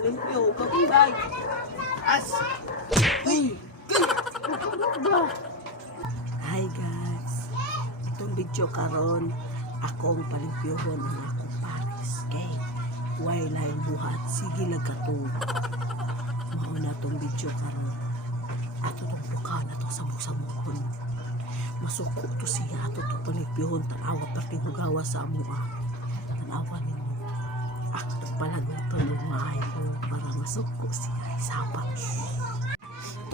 Limpyo, kakulay. As. Uy. Hi guys. Itong video karon akong palimpyohon ang akong Paris. Kay wala yung buhat. Sige lang katong. Mao na itong video karon. Ato itong buka na ito samok-samokon. Masuko to siya. Ato itong palimpyohon. Tanawa parting hugawa sa amuha. Tanawa ninyo. Ako palagutan ng maayo para masuko siya. Isapa.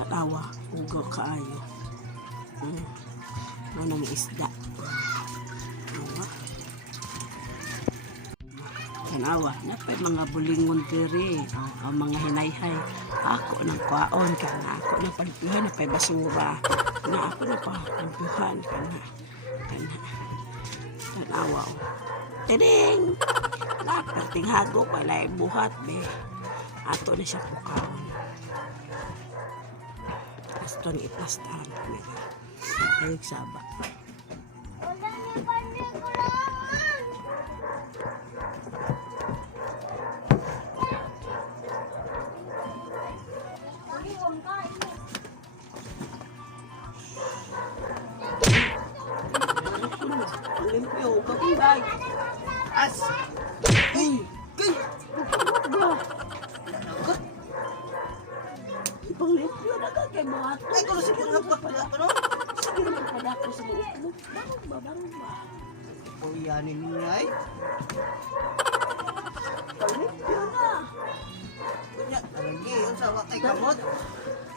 Tanawa. Hugaw kaayo. Ano ng isda. Tanawa. Napay mga bulingon diri. Ang mga hinayhay. Ako ng kwaon ka na. Ako ng palimpyohan. Napay basura. Na ako na palimpyohan ka na. Tanawa. Tiding! Perting hago pala yung buhat be. Ato na siya pukaon. Asto ni iplastahan kami. Ayog saba. Limpyo, kakulay. As. Uy. Ibang limpyo na ka kay mga ato. Ay, kung sige nga pa no? Sige nga pa ko sa mga ito. Barong ba? O yanin niya ay. Limpyo na. Kunya, lagi yun sa wakay kamot.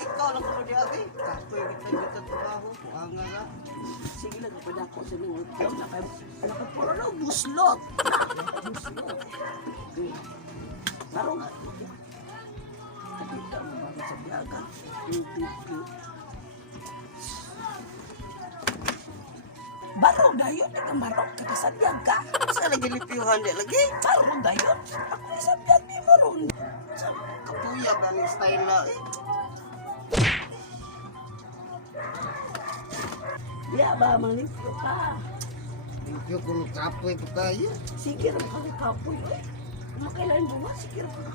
Ikaw lang ko diya eh. Kapoy kita trabaho ko ang nga. Sige lang pa ko sa mga ito. Nakapuro na buslot. Buslot. Barong. Kita mo ba sa biyaga? Barong dayon, nagkamarong ka sa biyaga. Sa lagi lipiuhan di lagi? Barong dayon. Ako ni sa biyaga ni barong. Sa kapuya ba ni style na eh? Diya ba, manglimpyo ka? Limpyo kung kapoy ko tayo. Sige rin kami kapoy eh. Makailan mo nga, sige rin kami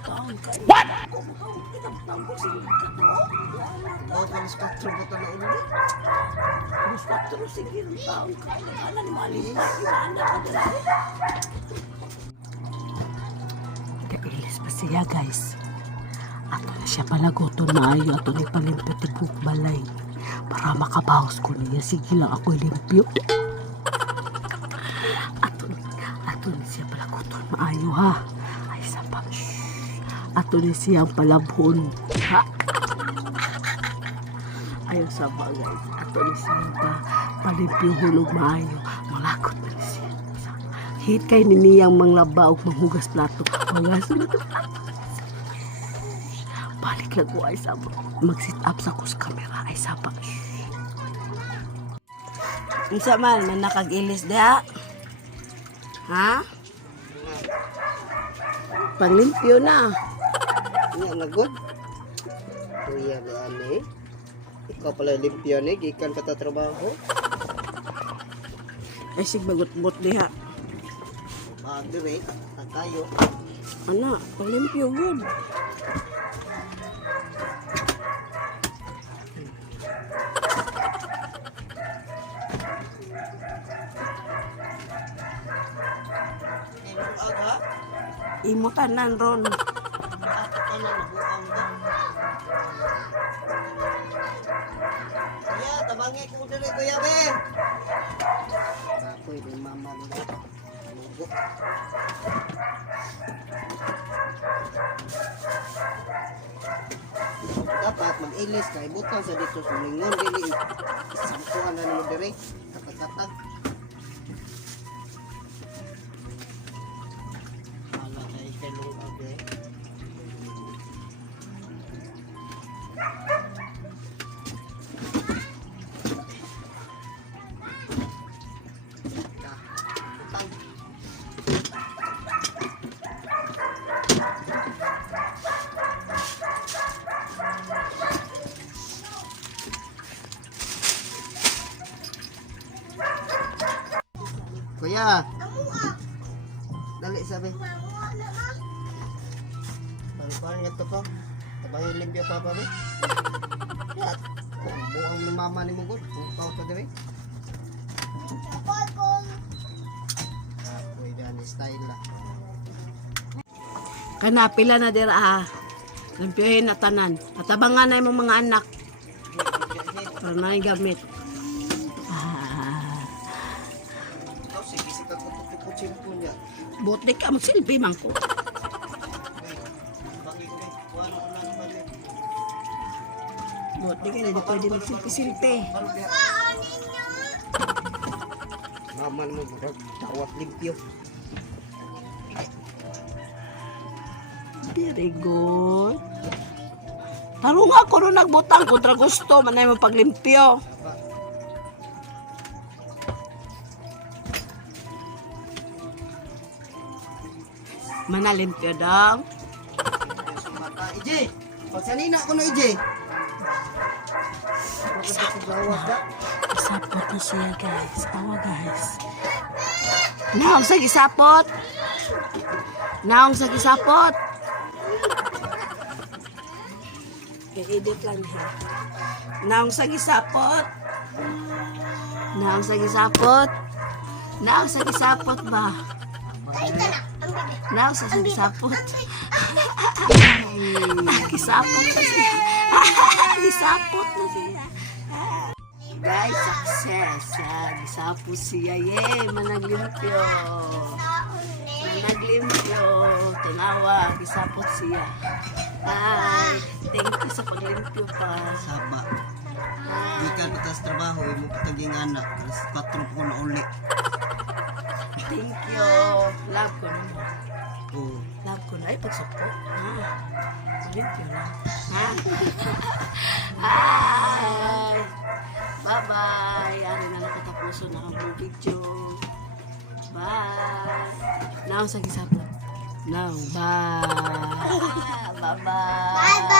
kapoy. What? Kung kita butang ko, sige rin ka to. Oo, kalis 4 ba na ulit? Kalis 4, sige rin taon ka. Ano ni malipat, yung anak ka dala. Kailis pa siya guys. Ato na siya palagoto na ayo. Ato na palimpyo tibuk balay. Para makabawas ko niya. Sige lang ako limpyo. Ato na siya palagoton maayo ha. Ay sapa. Ato na siya palabhon. Ha? Ayaw sapa guys. Ato na siya palimpyo hulog maayo. Malakot na siya. Hit kay niyang manglaba o manghugas plato. Mangaso na ito. Balik lang ko ay sapa. Mag-sit up sa kus camera ay sapa. Unsa man nakag-ilis diha? Ha? Panglimpyo na. Nya nagod. Kuya ani. Ikaw pala limpyo ni gikan ka ta trabaho. Ay sig bagot-bot diha. Dire kayo. Ana, panglimpyo gud. Imutanan ron. Ya, tabangi ko diri kuya be. Ako'y di mama nila. Lugo. Dapat mag-ilis kay butang sa dito sa lingon dili. Sampuan na nimo diri. Katag-katag. Kuya. Dali sabi. Paano nga ito ko? Tabang yung limpyo pa ba? Yan. Kung buang ni mama ni Mugod. Kung kau pa diri. Ako'y gani style la. Kana pila na dira ah. Limpyohin na tanan. Patabangan na imong mga anak. Para na yung gamit. Ikaw, sige, sige ko tukot cellphone niya. Buti ka mo silbi man ko. Buti ka na di pwede magsilpi-silpi. Naman mo, tawat limpyo. Very good. Tarong ako rin nagbutang kontra gusto. Manay mo paglimpyo. Manalimpyo daw. Ije, pagsanina ko na Ije. Isapot na siya guys. Awa guys. Naong sa gisapot. Naong sa gisapot. I-edit lang ha. Naong sa gisapot. Naong sa gisapot. Naong sa gisapot ba? Naong sa gisapot. Gisapot na siya. Gisapot na siya. Guys, success. Gisapot siya. Yay! Managlimpyo. Managlimpyo. Tanawa. Gisapot siya. Ay, thank you sa paglimpyo pa. Saba. Di ka patas trabaho, mo pataging anak. Alas 4 ko na uli. Thank you. Love ko na. Oo. Love ko na. Ay, pagsupo. Limpyo na. Hi! Bye-bye! Ari na nakatapuso na ang video. Bye! Now, sa gisapon. Now, bye! Bye-bye!